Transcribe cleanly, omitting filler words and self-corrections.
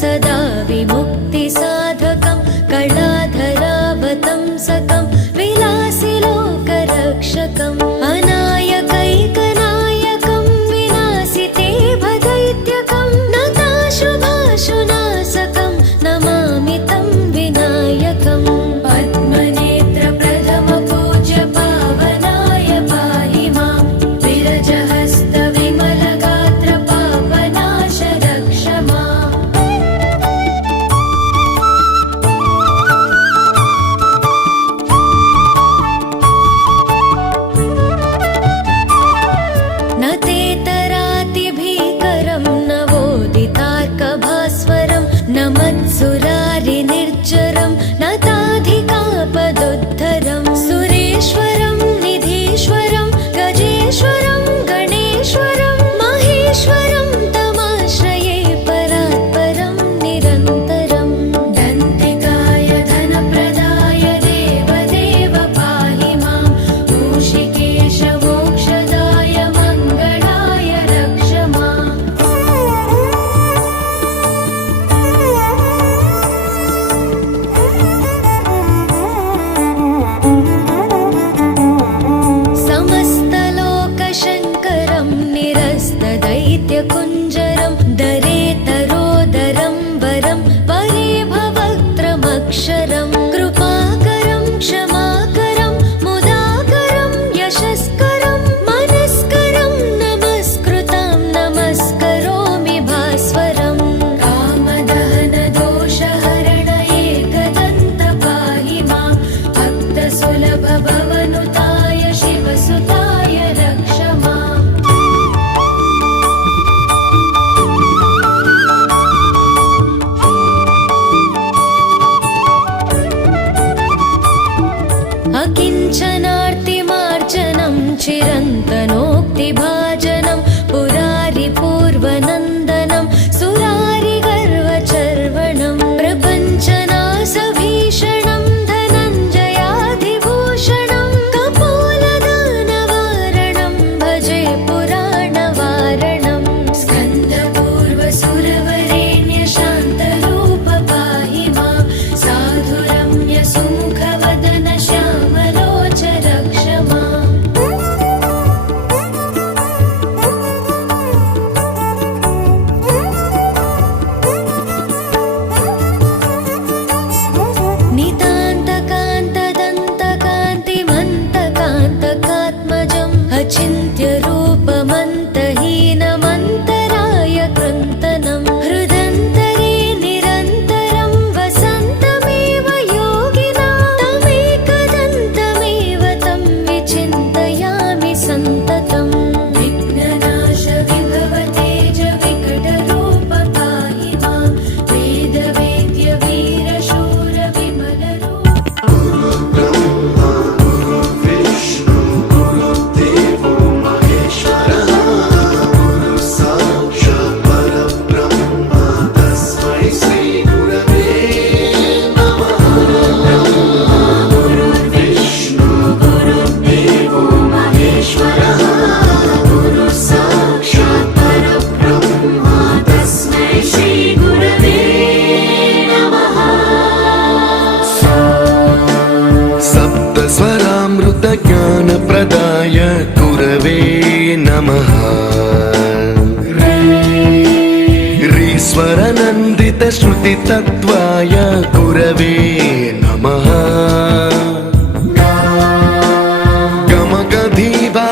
सदा विमुक्तिसाधकं कलाधरावतंसकं विलासि लोकरक्षकम् अनायकैकनायकं विनाशिते भदैत्यकं नताशुभाशुनाशकं नमामि तं विनायकम् पद्मनेत्रप्रथमपूज्य पावनाय पाहि मां विरजहस्त विमलगात्र पापनाश रक्ष माम् न तेतरातिभीकरं नवोदितार्कभास्वरं न मत्सुरारिनिर्जरं न ताधिकापदुद्धरं सुरेश्वरं निधीश्वरं गजेश्वरं गणेश्वरं महेश्वरं तमाश्रये परात्परं निरन्तरं दन्तिकाय धनप्रदाय देवदेव पाहि मां मूषिकेश मोक्षदाय मङ्गलाय रक्ष माम् समस्तलोकशङ्करं निरस्तदैत्यकुञ्जरं दरेतरोदरं वरं परे भवक्त्रमक्षरं कृपाकरं क्षमाकरं मुदाकरं यशस्करं मनस्करं नमस्कृतं नमस्करोमि भास्वरं कामदहनदोषहरण एकदन्त पाहि मां भक्तसुलभ भवनुताय शिवसुताय रक्ष माम् अकिञ्चनार्तिमार्जनं चिरन्तनोक्तिभाजनं पुरारिपूर्वनन्दनं सुरारिगर्वचर्वणं प्रपञ्चनाशभीषणं धनञ्जयाधिभूषणं कपोलदानवारणं भजे पुराणवारणं स्कन्दपूर्वसुरवरेण्य शान्तरूप पाहि मां साधुरम्य सुमुखवदन श्यामलोच रक्ष माम् नितान्तकान्तदन्तकान्तिमन्तकान्तकात्मजम् अचिन्त्यरूपमन्तहीनमन्तराय कृन्तनं हृदन्तरे निरन्तरं वसन्तमेव योगिनां तमेकदन्तमेव तं विचिन्तयामि सन्ततम् विघ्ननाश विभवतेज विकटरूप पाहि मां वेदवेद्य वीरशूर विमलरूप सप्तस्वरामृतज्ञानप्रदाय गुरवे नमः रीश्वरनन्दितश्रुतितत्त्वाय